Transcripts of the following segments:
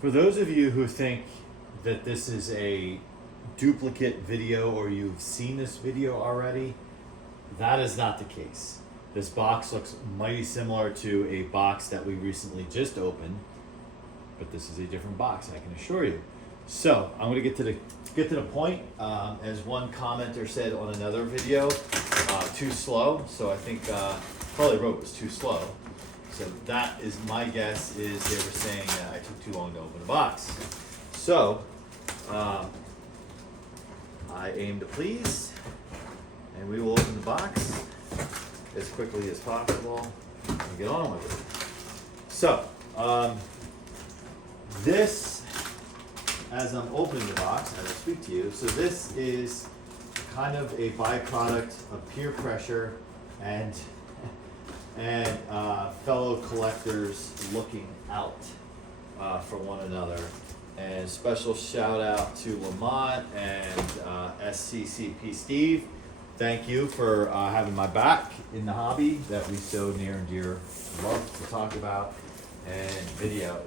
For those of you who think that this is a duplicate video or you've seen this video already, that is not the case. This box looks mighty similar to a box that we recently just opened, but this is a different box, I can assure you. So I'm gonna get to the point. As one commenter said on another video, too slow. So I think probably wrote it was too slow. So that is my guess, is they were saying that I took too long to open the box. So I aim to please, and we will open the box as quickly as possible and get on with it. So this, as I'm opening the box, as I speak to you, so this is kind of a byproduct of peer pressure and fellow collectors looking out for one another. And special shout out to Lamont and SECP Steve. Thank you for having my back in the hobby that we so near and dear love to talk about and video.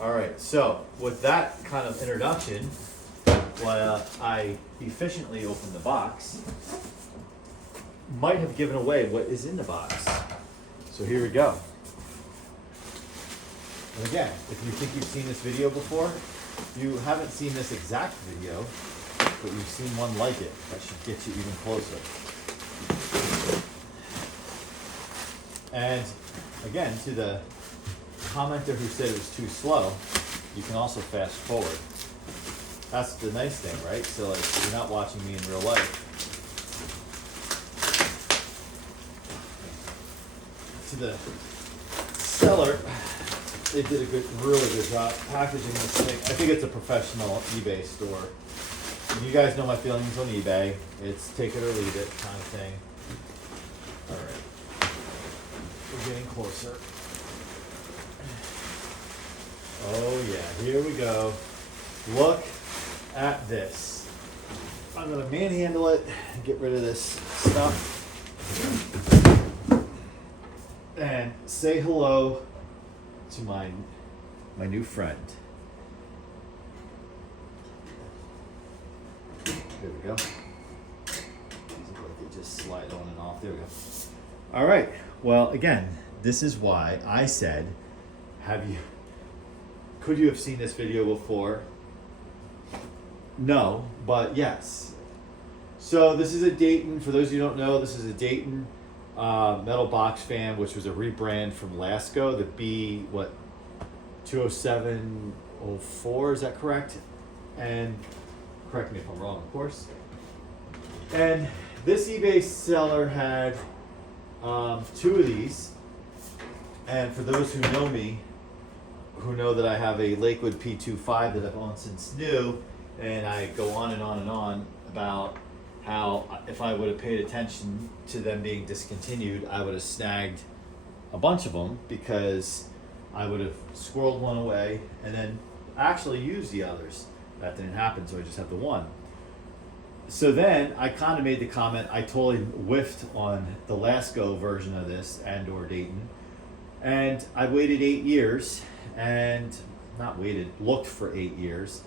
All right, so with that kind of introduction, while I efficiently opened the box, might have given away what is in the box. So here we go. And again, if you think you've seen this video before, you haven't seen this exact video, but you've seen one like it. That should get you even closer. And again, to the commenter who said it was too slow, you can also fast forward. That's the nice thing, right? So like, you're not watching me in real life. To the seller, they did a really good job packaging this thing. I think it's a professional eBay store. And you guys know my feelings on eBay. It's take it or leave it kind of thing. All right, we're getting closer. Oh yeah, here we go. Look at this. I'm gonna manhandle it and get rid of this stuff. And say hello to my new friend. There we go. These look like they just slide on and off. There we go. All right. Well, again, this is why I said, could you have seen this video before? No, but yes. So this is a Dayton. For those of you who don't know, this is a Dayton metal box fan, which was a rebrand from Lasko, the B20704, is that correct? And correct me if I'm wrong, of course. And this eBay seller had two of these. And for those who know me, who know that I have a Lakewood P25 that I've owned since new, and I go on and on and on about how if I would have paid attention to them being discontinued, I would have snagged a bunch of them, because I would have squirreled one away and then actually used the others. That didn't happen, so I just have the one. So then I kind of made the comment, I totally whiffed on the Lasko version of this and or Dayton. And I waited 8 years, and looked for 8 years,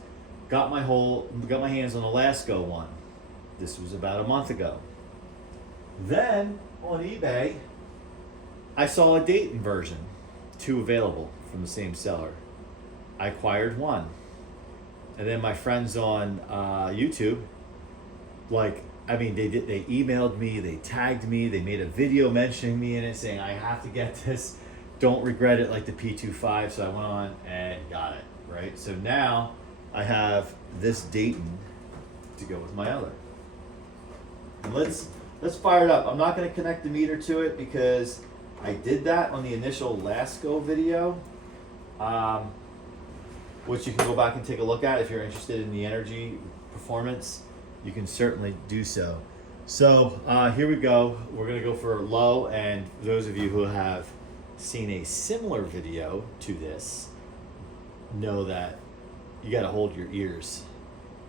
got my hands on the Lasko one. This was about a month ago. Then on eBay, I saw a Dayton version, 2 available from the same seller. I acquired one. And then my friends on YouTube, they emailed me, they tagged me, they made a video mentioning me in it saying, I have to get this, don't regret it, like the P25. So I went on and got it, right? So now I have this Dayton to go with my other. And let's fire it up. I'm not going to connect the meter to it because I did that on the initial Lasko video, which you can go back and take a look at if you're interested in the energy performance. You can certainly do so. So here we go. We're going to go for low, and those of you who have seen a similar video to this know that you got to hold your ears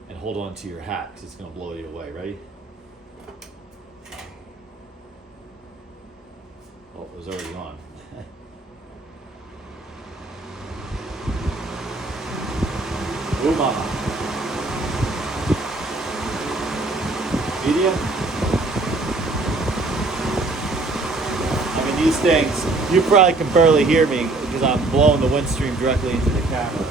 and hold on to your hat because it's going to blow you away. Ready? Oh, it was already on. Ooh, mama. Medium. I mean, these things, you probably can barely hear me because I'm blowing the wind stream directly into the camera.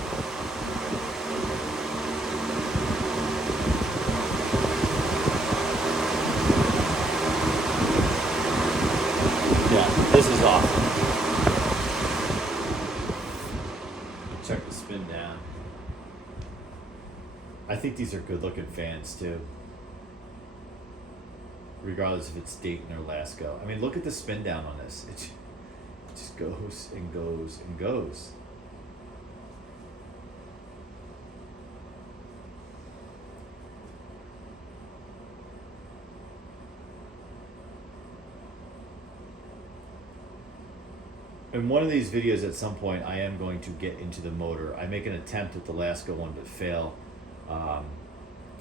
Yeah, this is awesome. Check the spin down. I think these are good looking fans too. Regardless if it's Dayton or Lasko. I mean, look at the spin down on this. It just goes and goes and goes. In one of these videos at some point, I am going to get into the motor. I make an attempt at the Lasko one, but fail.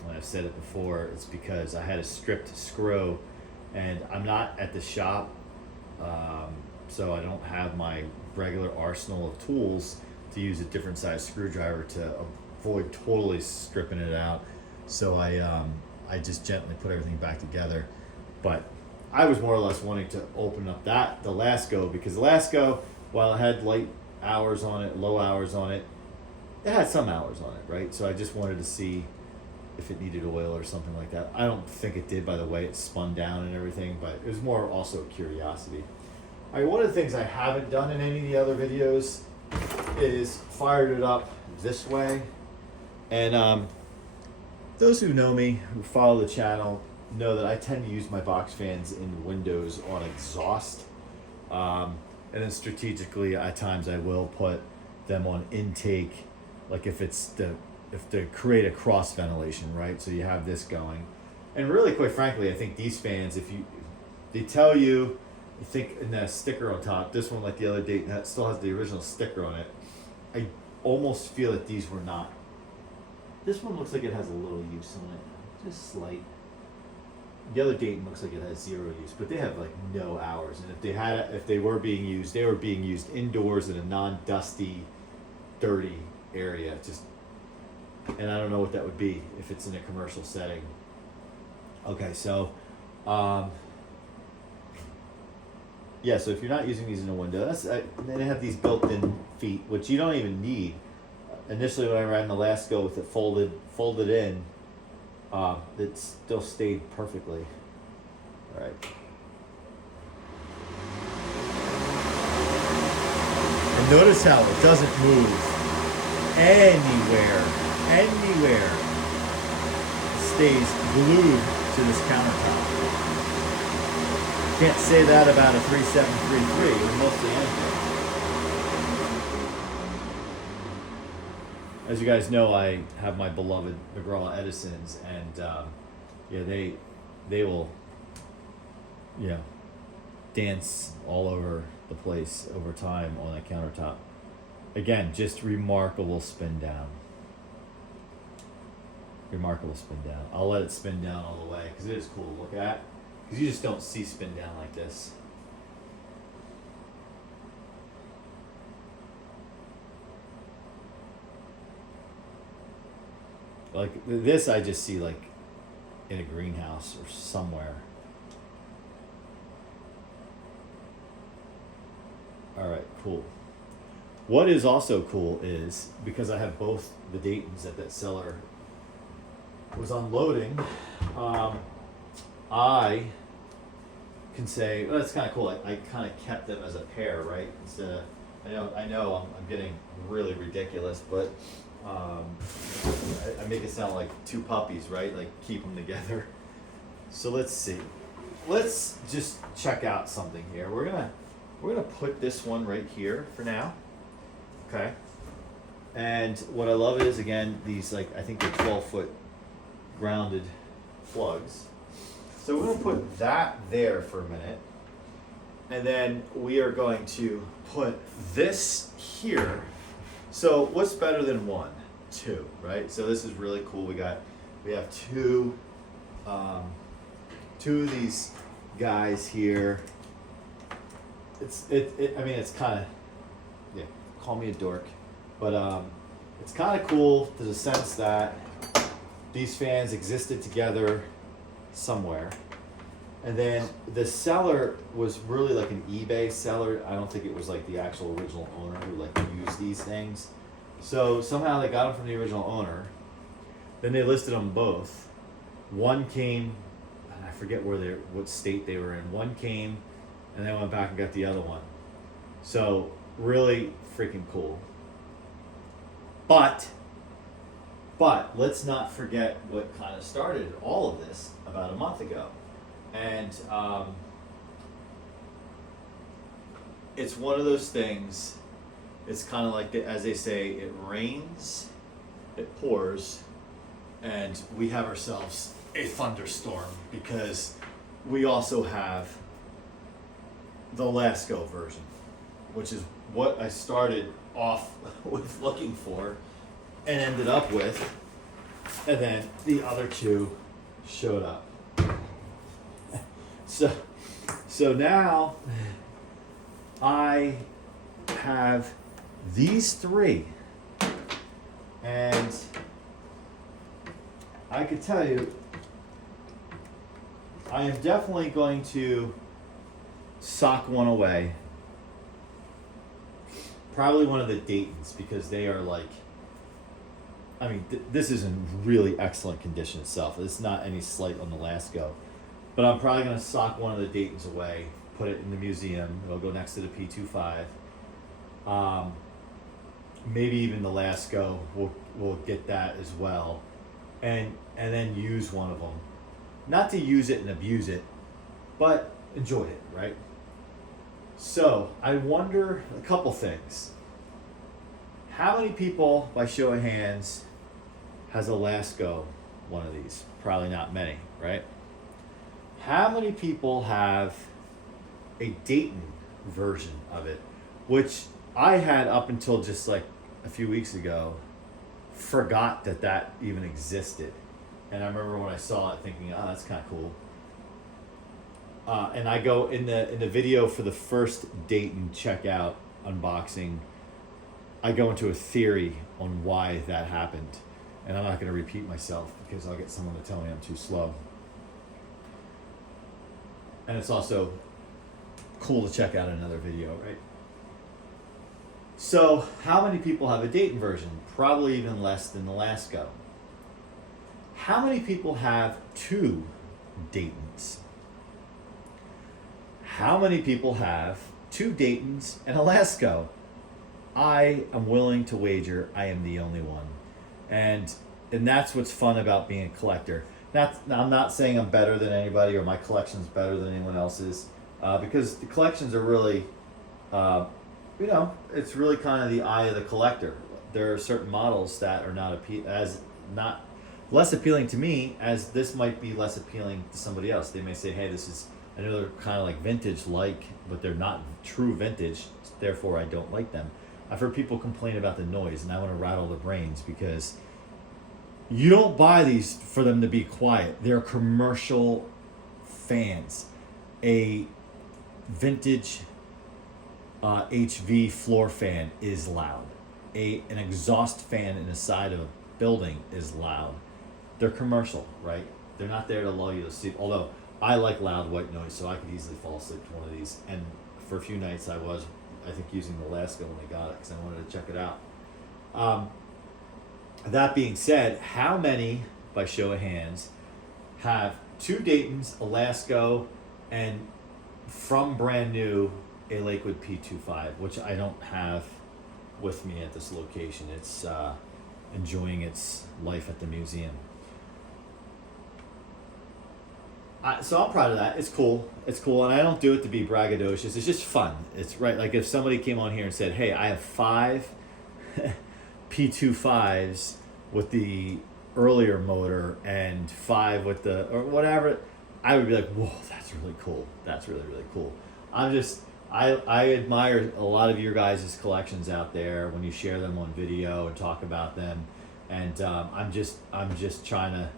And I've said it before, it's because I had a stripped screw and I'm not at the shop, so I don't have my regular arsenal of tools to use a different size screwdriver to avoid totally stripping it out. So I just gently put everything back together. But I was more or less wanting to open up the Lasko, because the Lasko, while it had light hours on it, low hours on it, it had some hours on it, right? So I just wanted to see if it needed oil or something like that. I don't think it did by the way it spun down and everything, but it was more also curiosity. All right, one of the things I haven't done in any of the other videos is fired it up this way. And those who know me, who follow the channel, know that I tend to use my box fans in windows on exhaust. And then strategically, at times I will put them on intake, like if to create a cross ventilation, right? So you have this going. And really, quite frankly, I think these fans, they tell you, I think in that sticker on top, this one, like the other Dayton, that still has the original sticker on it. I almost feel that these were not. This one looks like it has a little use on it, just slight. The other Dayton looks like it has zero use, but they have like no hours. And if they were being used, they were being used indoors in a non-dusty, dirty area. And I don't know what that would be if it's in a commercial setting. Okay, so, yeah, so if you're not using these in a window, they have these built-in feet, which you don't even need. Initially, when I ran the Lasko with it folded in, it still stayed perfectly. All right. And notice how it doesn't move anywhere. It stays glued to this countertop. Can't say that about a 3733 or mostly anything. As you guys know, I have my beloved McGraw Edisons, and yeah, they will, dance all over the place over time on that countertop. Again, just remarkable spin down. Remarkable spin down. I'll let it spin down all the way because it is cool to look at. Because you just don't see spin down like this. Like this, I just see like in a greenhouse or somewhere. All right, cool. What is also cool is, because I have both the Daytons that seller was unloading, I can say, well, that's kind of cool. I kind of kept them as a pair, right? Instead of, I know I'm getting really ridiculous, but I make it sound like two puppies, right? Like keep them together. So let's see. Let's just check out something here. We're gonna put this one right here for now. Okay. And what I love is, again, these, like, I think they're 12-foot grounded plugs. So we're gonna put that there for a minute. And then we are going to put this here. So what's better than one? Two, right? So this is really cool. We have two of these guys here. I mean, it's kind of, yeah, call me a dork, but it's kind of cool to the sense that these fans existed together somewhere. And then the seller was really like an eBay seller. I don't think it was like the actual original owner who like used these things. So somehow they got them from the original owner. Then they listed them both. One came, I forget what state they were in. One came, and then went back and got the other one. So really freaking cool. But let's not forget what kind of started all of this about a month ago. And it's one of those things, it's kind of like, as they say, it rains, it pours, and we have ourselves a thunderstorm because we also have the Lasko version, which is what I started off with looking for and ended up with, and then the other two showed up. So now I have these three, and I could tell you I am definitely going to sock one away. Probably one of the Daytons, because they are like, I mean, this is in really excellent condition itself. It's not any slight on the Lasko. But I'm probably going to sock one of the Daytons away, put it in the museum. It'll go next to the P25. Maybe even the Lasko, we'll get that as well. And then use one of them. Not to use it and abuse it, but enjoy it, right? So I wonder a couple things. How many people, by show of hands, has a Lasko one of these? Probably not many, right? How many people have a Dayton version of it, which I had up until just like a few weeks ago, forgot that even existed. And I remember when I saw it thinking, oh, that's kind of cool. And I go in the video for the first Dayton checkout unboxing, I go into a theory on why that happened. And I'm not going to repeat myself because I'll get someone to tell me I'm too slow. And it's also cool to check out another video, right? So, how many people have a Dayton version? Probably even less than the Lasko. How many people have two Daytons? How many people have two Daytons and a Lasko? I am willing to wager I am the only one. And that's what's fun about being a collector. I'm not saying I'm better than anybody or my collection's better than anyone else's, because the collections are really, it's really kind of the eye of the collector. There are certain models that are not less appealing to me, as this might be less appealing to somebody else. They may say, hey, this is another kind of like vintage-like, but they're not true vintage, therefore I don't like them. I've heard people complain about the noise, and I want to rattle their brains because you don't buy these for them to be quiet. They're commercial fans. A vintage HV floor fan is loud. An exhaust fan in the side of a building is loud. They're commercial, right? They're not there to lull you to sleep. Although I like loud white noise, so I could easily fall asleep to one of these. And for a few nights I was, I think, using the Lasko when I got it because I wanted to check it out. That being said, how many, by show of hands, have two Daytons, a Lasko, and from brand new, a Lakewood P25, which I don't have with me at this location. It's enjoying its life at the museum. So I'm proud of that. It's cool. And I don't do it to be braggadocious. It's just fun. It's right. Like if somebody came on here and said, hey, I have 5 P25s with the earlier motor and 5 with the, or whatever, I would be like, whoa, that's really cool. That's really, really cool. I admire a lot of your guys' collections out there when you share them on video and talk about them. And I'm just trying to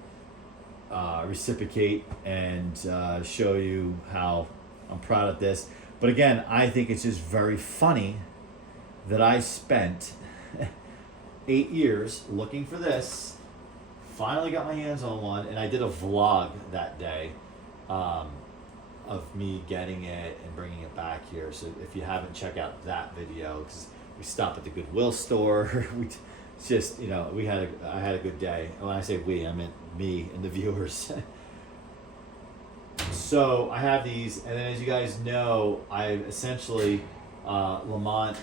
reciprocate and show you how I'm proud of this. But again, I think it's just very funny that I spent 8 years looking for this. Finally got my hands on one, and I did a vlog that day of me getting it and bringing it back here. So if you haven't, check out that video, because we stopped at the Goodwill store. We just, you know, I had a good day. And when I say we, I meant me and the viewers. So I have these, and then as you guys know, I essentially, Lamont,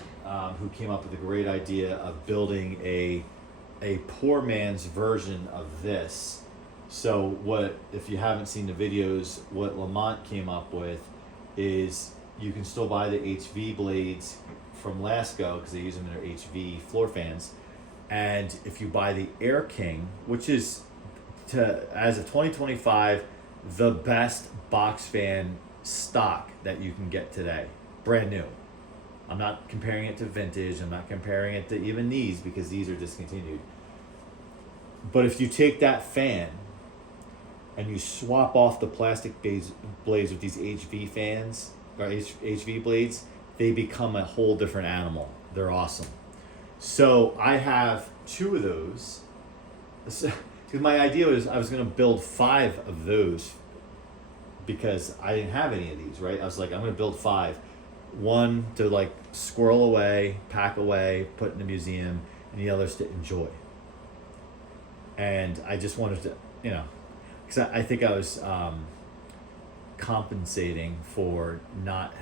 who came up with a great idea of building a poor man's version of this. So what, if you haven't seen the videos, what Lamont came up with is you can still buy the HV blades from Lasko, because they use them in their HV floor fans. And if you buy the Air King, which is, as of 2025, the best box fan stock that you can get today, brand new. I'm not comparing it to vintage. I'm not comparing it to even these, because these are discontinued. But if you take that fan and you swap off the plastic blades with these HV fans, or HV blades, they become a whole different animal. They're awesome. So I have 2 of those. Because my idea was I was going to build 5 of those, because I didn't have any of these, right? I was like, I'm going to build 5. One to like squirrel away, pack away, put in a museum, and the others to enjoy. And I just wanted to, you know, because I think I was compensating for not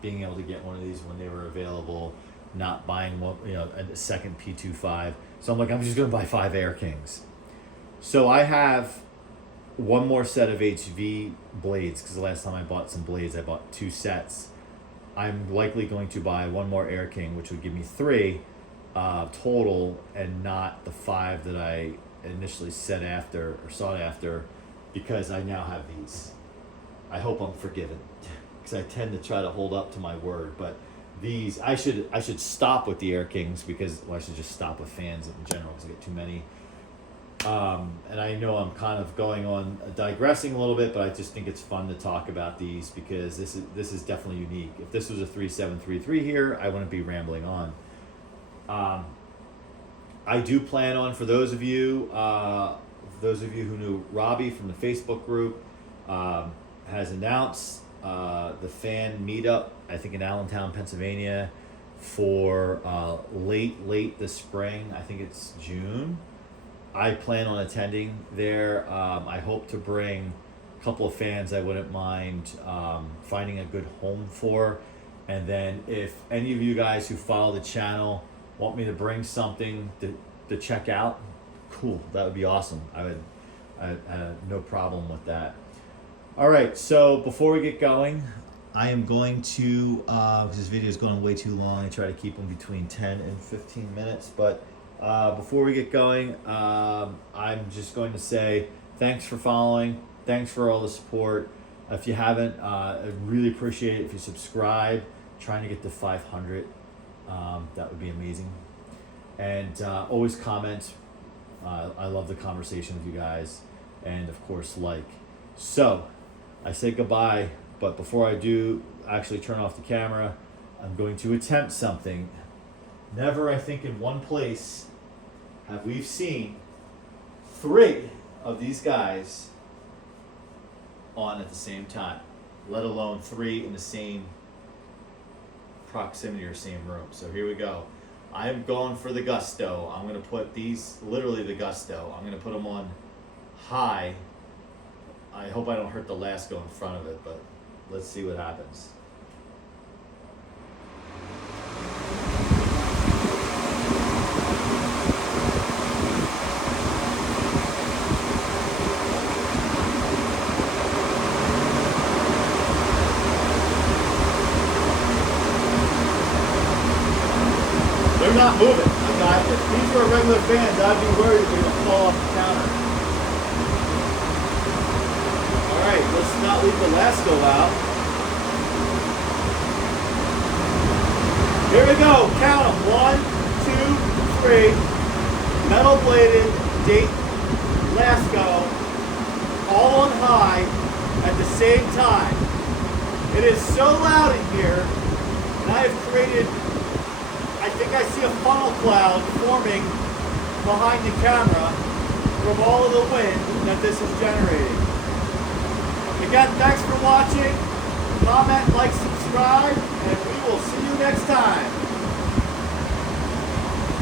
being able to get one of these when they were available, not buying one, you know, a second P25. So I'm like, I'm just going to buy 5 Air Kings. So I have one more set of HV blades, because the last time I bought some blades, I bought 2 sets. I'm likely going to buy one more Air King, which would give me 3 total, and not the 5 that I initially sought after, because I now have these. I hope I'm forgiven, because I tend to try to hold up to my word. But these, I should stop with the Air Kings, because, well, I should just stop with fans in general, because I get too many. And I know I'm kind of going on digressing a little bit, but I just think it's fun to talk about these, because this is definitely unique. If this was a 3733 here, I wouldn't be rambling on. I do plan on, for those of you who knew Robbie from the Facebook group, has announced the fan meetup, I think in Allentown, Pennsylvania, for late this spring. I think it's June. I plan on attending there. I hope to bring a couple of fans I wouldn't mind finding a good home for. And then if any of you guys who follow the channel want me to bring something to check out, cool, that would be awesome. I have no problem with that. All right, so before we get going, I am going to, because this video is going way too long, I try to keep them between 10 and 15 minutes, but before we get going, I'm just going to say thanks for following, thanks for all the support. If you haven't, I'd really appreciate it if you subscribe. Trying to get to 500, that would be amazing. And always comment. I love the conversation with you guys, and of course like. So I say goodbye, but before I do actually turn off the camera, I'm going to attempt something. Never, I think, in one place have we seen 3 of these guys on at the same time, let alone 3 in the same proximity or same room. So here we go. I'm going for the gusto. I'm going to put these, literally the gusto, I'm going to put them on high. I hope I don't hurt the Lasko in front of it, but let's see what happens. They're not moving. If these were regular fans, I'd be worried they're going to fall off the counter. Alright, let's not leave the Lasko out. Here we go. Count them. 1, 2, 3. Metal bladed Dayton Lasko, all on high at the same time. It is so loud in here, and I have created, I I think I see a funnel cloud forming behind the camera from all of the wind that this is generating. Again, thanks for watching. Comment, like, subscribe, and we will see you next time.